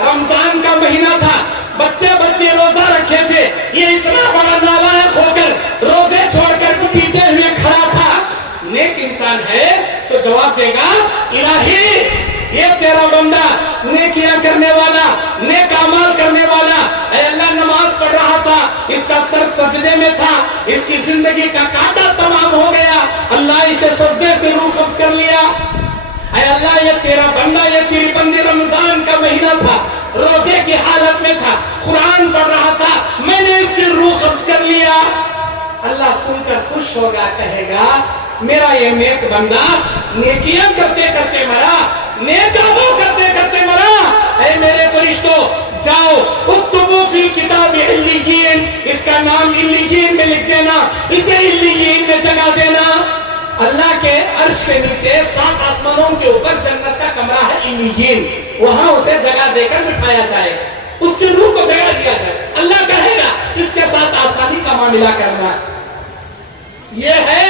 رمضان کا مہینہ تھا، بچے بچے روزہ رکھے تھے، یہ اتنا بڑا نالائق ہو کر روزے چھوڑ کر بھی پیتے ہوئے کھڑا تھا۔ نیک انسان ہے تو جواب دے گا الہی یہ تیرا بندہ نیکیاں کرنے والا، نیک اعمال کرنے والا، اے اللہ نماز پڑھ رہا تھا، اس کا سر سجدے میں تھا، اس کی زندگی کا کانٹا تمام ہو گیا، اللہ اسے سجدے سے روح قبض کر لیا۔ اے اللہ یہ تیرا بندہ، یہ تیری بندی رمضان کا مہینہ تھا، روزے کی حالت میں تھا، قرآن پڑھ رہا تھا، میں نے اس کی روح قبض کر لیا۔ اللہ سن کر خوش ہوگا، کہے گا میرا یہ نیک بندہ نیکیاں کرتے کرتے مرا، نیک اعمال کرتے کرتے مرا۔ اے میرے فرشتوں جاؤ اکتبوا فی کتاب علیین، اس کا نام علیین میں لکھ دینا، اسے علیین میں جگہ دینا۔ اللہ کے عرش کے نیچے 7 آسمانوں کے اوپر جنت کا کمرہ ہے علیین، وہاں اسے جگہ دے کر بٹھایا جائے گا، اس کی روح کو جگہ دیا جائے۔ اللہ کہے گا اس کے ساتھ آسانی کا معاملہ کرنا۔ یہ ہے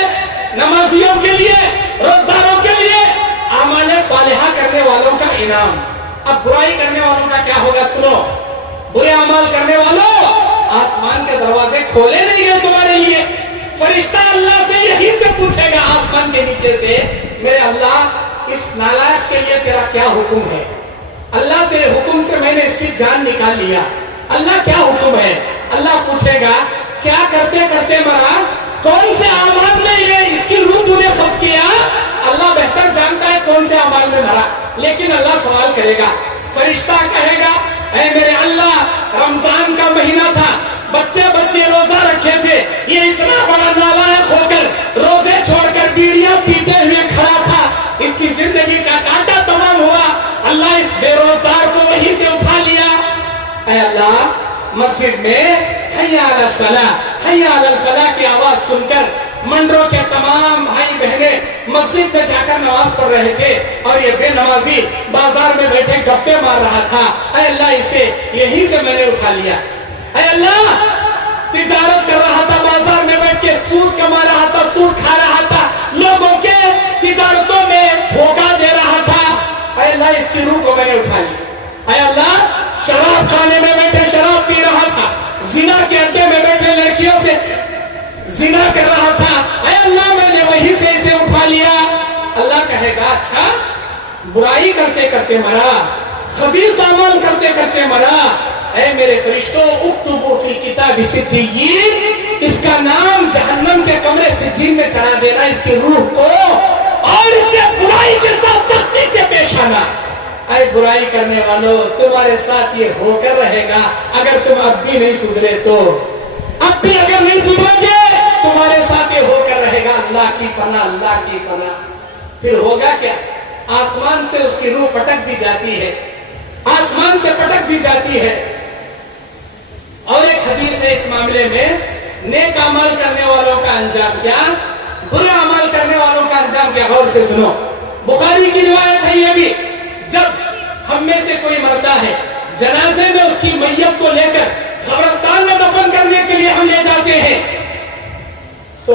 نمازیوں کے لیے، روزداروں کے لیے اعمال صالحہ کرنے والوں کا انعام۔ اب برائی کرنے والوں کا کیا ہوگا سنو، برے اعمال کرنے والوں آسمان کے دروازے کھولے نہیں گئے تمہارے لیے۔ فرشتہ اللہ سے یہی سے پوچھے گا آسمان کے نیچے سے، میرے اللہ اس نالائق کے لیے تیرا کیا حکم ہے؟ اللہ تیرے حکم سے میں نے اس کی جان نکال لیا، اللہ کیا حکم ہے؟ اللہ پوچھے گا کیا کرتے کرتے مرا، کون سے اعمال میں یہ اس کی روح تو نے قبض کیا؟ اللہ بہتر جانتا ہے کون سے اعمال میں مرا، لیکن اللہ سوال کرے گا۔ فرشتہ کہے گا اے میرے اللہ رمضان کا مہینہ تھا، بچے بچے روزہ رکھے تھے، یہ اتنا بڑا نالائق ہو کر روزے چھوڑ کر بیڑیاں پیتے ہوئے کھڑا تھا، اس کی زندگی کا کانٹا تمام ہوا، اللہ اس بے روزگار کو وہیں سے اٹھا لیا۔ اے اللہ مسجد میں حی علی الصلاۃ حی علی الفلاح کی آواز سن کر منڈروں کے تمام بھائی بہنیں مسجد میں جا کر نماز پڑھ رہے تھے، اور یہ بے نمازی بازار میں بیٹھے گپے مار رہا تھا۔ اے اللہ اسے یہیں سے میں نے اٹھا لیا۔ اے اللہ تجارت کر رہا تھا، بازار میں بیٹھ کے سود کما رہا تھا، سود کھا رہا تھا، لوگوں کے تجارتوں میں دھوکہ دے رہا تھا، اے اللہ اس کی روح کو میں نے اٹھا لی۔ اے اللہ شراب خانے میں بیٹھے شراب پی رہا تھا، زنا کے اڈے میں بیٹھے لڑکیوں سے زنا کر رہا تھا، اے اللہ میں نے وہیں سے اسے اٹھا لیا۔ اللہ کہے گا اچھا برائی کرتے کرتے مرا، خبیث عمل کرتے کرتے مرا، اے میرے فرشتوں اکتبوا فی کتاب سجین، اس کا نام جہنم کے کمرے سجین میں چڑھا دینا اس کی روح کو، اور اسے برائی کے ساتھ سختی سے پیش آنا۔ اے برائی کرنے والوں تمہارے ساتھ یہ ہو کر رہے گا، اگر تم اب بھی نہیں سدھرے تو، اب بھی اگر نہیں سدھرو گے تمہارے ساتھ یہ ہو کر رہے گا۔ اللہ کی پناہ، اللہ کی پناہ۔ پھر ہوگا کیا؟ آسمان سے اس کی روح پٹک دی جاتی ہے، آسمان سے پٹک دی جاتی ہے۔ اور ایک حدیث ہے اس معاملے میں، نیک عمل کرنے والوں کا انجام کیا، برے عمل کرنے والوں کا انجام کیا، غور سے سنو۔ بخاری کی روایت ہے یہ بھی، جب ہم میں سے کوئی مرتا ہے، جنازے میں اس کی میت کو لے کر قبرستان میں دفن کرنے کے لیے ہم لے جاتے ہیں، تو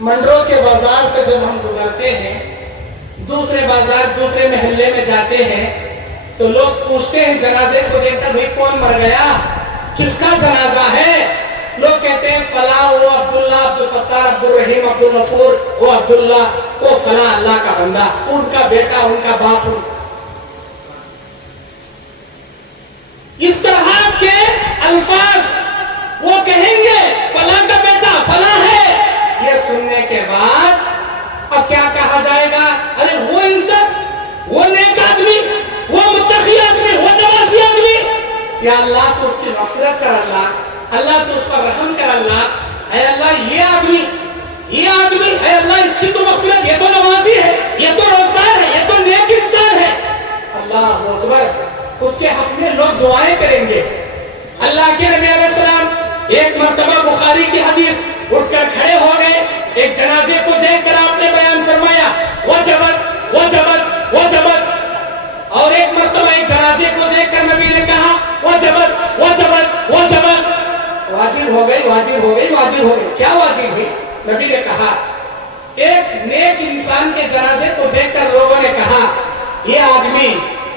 منڈروں کے بازار سے جب ہم گزرتے ہیں، دوسرے بازار دوسرے محلے میں جاتے ہیں، تو لوگ پوچھتے ہیں جنازے کو دیکھ کر بھئی کون مر گیا، کس کا جنازہ ہے؟ لوگ کہتے ہیں فلاں، وہ عبداللہ، عبدالستار، عبدالرحیم، عبدالغفور، وہ عبداللہ، وہ فلاں اللہ کا بندہ، ان کا بیٹا، ان کا باپ۔ اس طرح کے الفاظ وہ کہیں گے فلاں کا بیٹا فلاں ہے۔ یہ سننے کے بعد اب کیا کہا جائے گا؟ ارے وہ انسان، وہ نیک آدمی، وہ متقی آدمی، وہ نمازی آدمی، یا اللہ تو اس کی مغفرت کر، اللہ تو اس پر رحم کر، اللہ اے اللہ یہ آدمی، اے اللہ اس کی تو مغفرت، یہ تو نمازی ہے، یہ تو روزدار ہے، یہ تو نیک انسان ہے۔ اللہ اکبر، اس کے حق میں لوگ دعائیں کریں گے۔ اللہ کے نبی علیہ السلام ایک مرتبہ بخاری کی حدیث اٹھ کر کھڑے ہو گئے، ایک جنازے کو دیکھ کر آپ نے بیان فرمایا وجبت وجبت وجبت، اور ایک مرتبہ ایک جنازے کو دیکھ کر نبی نے کہا وجبت وجبت وجبت، واجب ہو گئی واجب ہو گئی واجب ہو گئی۔ کیا واجب ہوئی؟ نبی نے کہا ایک نیک انسان کے جنازے کو دیکھ کر لوگوں نے کہا یہ آدمی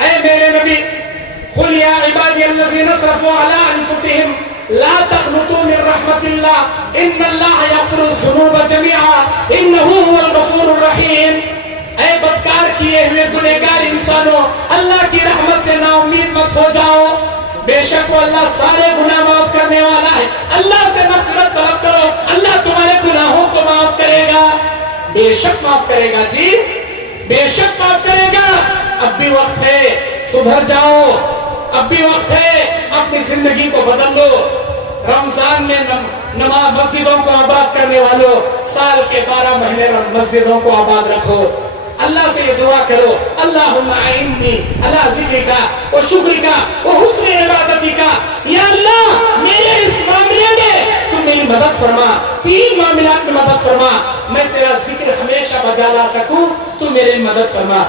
اے میرے نبی قل یا عبادی الذین اسرفوا علی انفسہم لا تقنطوا من رحمت اللہ ان اللہ یغفر الذنوب جميعا انہ هو الغفور الرحیم۔ اے بدکار کیے ہوئے گنہگار انسانوں، اللہ کی رحمت سے نا امید مت ہو جاؤ، بے شک وہ اللہ سارے گناہ معاف کرنے والا ہے۔ اللہ سے مغفرت طلب کرو، اللہ تمہارے گناہوں کو معاف کرے گا، بے شک معاف کرے گا، جی بے شک معاف کرے گا۔ اب بھی وقت ہے، سدھر جاؤ، اب بھی وقت ہے، اپنی زندگی کو بدل لو۔ رمضان میں نماز مسجدوں کو آباد کرنے والوں، سال کے 12 مہینے مسجدوں کو آباد رکھو۔ اللہ سے یہ دعا کرو، اللہم اعنی علی ذکرک و شکرک و حسن عبادتک، یا اللہ میرے اس معاملے میں تو میری مدد فرما، 3 معاملات میں مدد فرما، میں تیرا ذکر ہمیشہ بجا لا سکوں تو میری مدد فرما،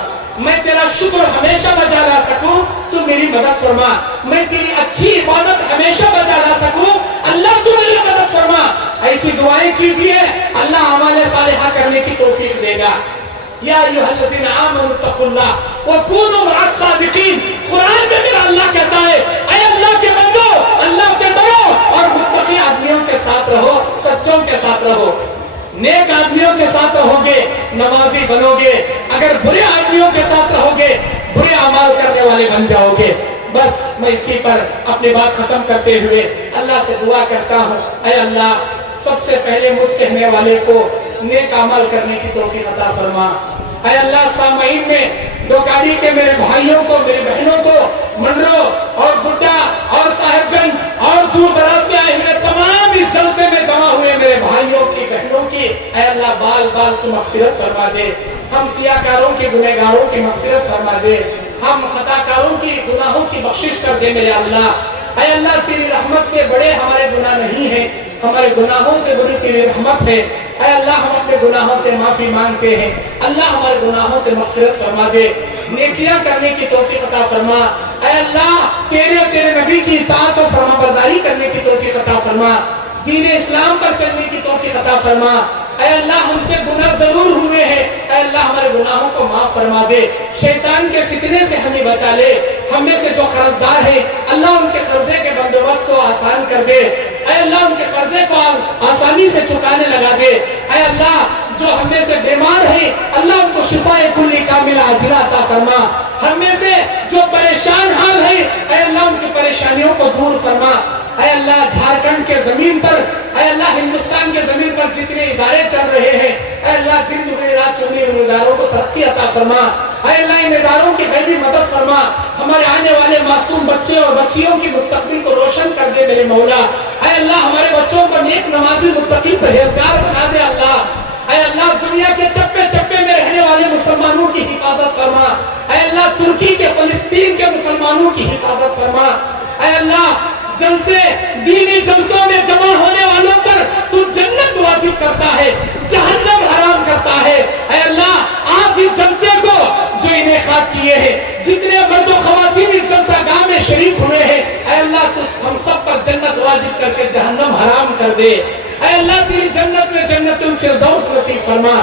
میں تیرا شکر ہمیشہ بجا لا سکوں تو میری مدد فرما، میں تیری اچھی عبادت ہمیشہ بجا لا سکوں، اللہ تو میری مدد فرما۔ ایسی دعائیں کیجئے، اللہ اعمال صالحہ کرنے کی توفیق دے گا۔ یا ایھا الذین آمنوا اتقوا اللہ وکونوا مع الصادقین، قرآن میں میرا اللہ کہتا ہے اے اللہ کے بندو اللہ سے ڈرو اور متقی آدمیوں کے ساتھ رہو، سچوں کے ساتھ رہو، نیک آدمیوں کے ساتھ رہو گے نمازی بنو گے، اگر برے آدمیوں کے ساتھ رہو گے برے اعمال کرنے والے بن جاؤ گے۔ بس میں اسی پر اپنی بات ختم کرتے ہوئے اللہ سے دعا کرتا ہوں، اے اللہ سب سے پہلے مجھ کہنے والے کو نیک عمل کرنے کی توفیق عطا فرما۔ اے اللہ سامعین میں ڈوکاڑی کے میرے بھائیوں کو، میری بہنوں کو، منرو اور گڈا اور صاحب گنج اور دور دراز سے آئے ہوئے تمام اس جلسے میں جمع ہوئے میرے بھائیوں کی بہنوں کی اے اللہ بال بال تو مغفرت فرما دے، ہم سیاکاروں کی گنہگاروں کی مغفرت فرما دے، ہم خطاکاروں کی گناہوں کی بخشش کر دے میرے اللہ۔ اے اللہ تیری رحمت سے بڑے ہمارے گناہ نہیں ہیں، ہمارے گناہوں سے بڑی تیری رحمت ہے۔ اے اللہ ہم اپنے گناہوں سے معافی مانگتے ہیں، اللہ ہمارے گناہوں سے مغفرت فرما دے، نیکیاں کرنے کی توفیق عطا فرما۔ اے اللہ تیرے نبی کی اطاعت و فرما برداری کرنے کی توفیق عطا فرما، دین اسلام پر چلنے کی توفیق عطا فرما۔ اے اللہ ہم سے گناہ ضرور ہوئے ہیں، اے اللہ ہمارے گناہوں کو معاف فرما دے، شیطان کے فتنے سے ہمیں بچا لے، ہم میں سے جو قرض دار ہیں اللہ ان کے قرضے کے بندوبست کو آسان کر دے، اے اللہ ان کے قرضے کو آسانی سے چکانے لگا دے، اے اللہ جو ہم میں سے بیمار ہیں اللہ ان کو شفاء کلی کامل عاجلہ عطا فرما، ہم میں سے جو پریشان حال ہیں اے اللہ ان کی پریشانیوں کو دور فرما۔ اے اللہ جھارکھنڈ کے زمین پر، اے اللہ ہندوستان کے زمین پر جتنے ادارے چل رہے ہیں اے اللہ دن دگنی رات چگنی ان اداروں کو ترقی عطا فرما، اے اللہ ان اداروں کی غیبی مدد فرما، ہمارے آنے والے معصوم بچے اور بچیوں کی مستقبل کو روشن کر دے میرے مولا۔ اے اللہ ہمارے بچوں کو نیک نمازی متقی پرہیزگار بنا دے اللہ۔ اے اللہ دنیا کے چپے چپے میں رہنے والے مسلمانوں کی حفاظت فرما، اے اللہ ترکی کے فلسطین کے مسلمانوں کی حفاظت فرما، اے اللہ جلسے دینی جلسوں میں جمع ہونے والوں پر تو جنت واجب کرتا ہے، جہنم حرام کرتا ہے۔ اے اللہ آج اس جلسے کو جو انعقاد کیے ہیں جتنے مرد و خواتین اس جلسہ گاہ میں شریک ہوئے ہیں اے اللہ تو ہم سب پر جنت واجب کر کے جہنم حرام کر دے، اے اللہ تیری جنت میں جنت الفردوس نصیب فرما۔